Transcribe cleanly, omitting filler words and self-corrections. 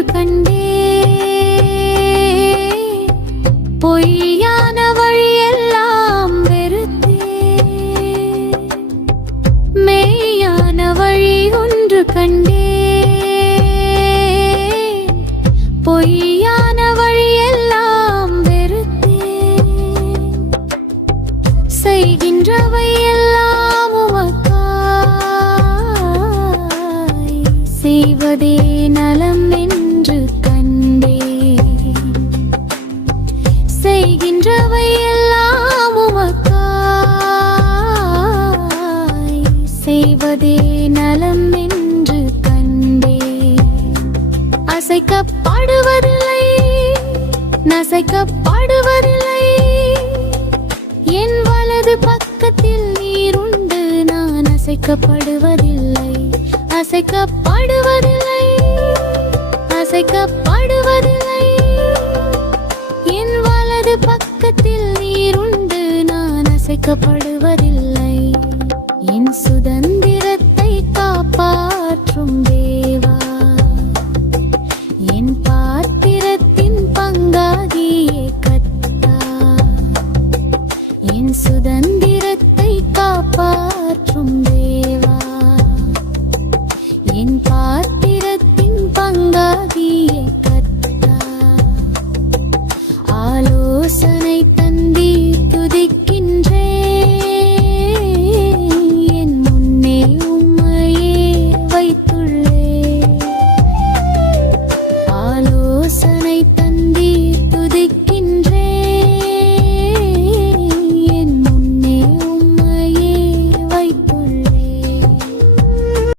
ஒன்று கண்டே, பொய்யான வழியெல்லாம் வெறுத்தே, மெய்யான வழி ஒன்று கண்டே, பொய்யான வழியெல்லாம் வெறுத்தே, செய்கின்றவை எல்லாம் உமக்காய், செய்வதே நலம் என்று கண்டே, செய்கின்றவை எல்லாம் உமக்காய், செய்வதே நலம் என்று கண்டே, அசைக்கப்படுவதில்லை, நசைக்கப்படுவதில்லை, என் வலது பக்கத்தில் நீருண்டு, நான் அசைக்கப்படுவதில்லை, அசைக்கப்படுவதில்லை, அசைக்கப்படுவதில்லை, என் வலது பக்கத்தில் நீருண்டு, நான் அசைக்கப்படுவதில்லை, என் சுதந்திரத்தை காப்பாற்றும் தேவா, என் பாத்திரத்தின் பங்காகியே கர்த்தா, என் சுதந்திரத்தை காப்பாற்றும் தேவா, என்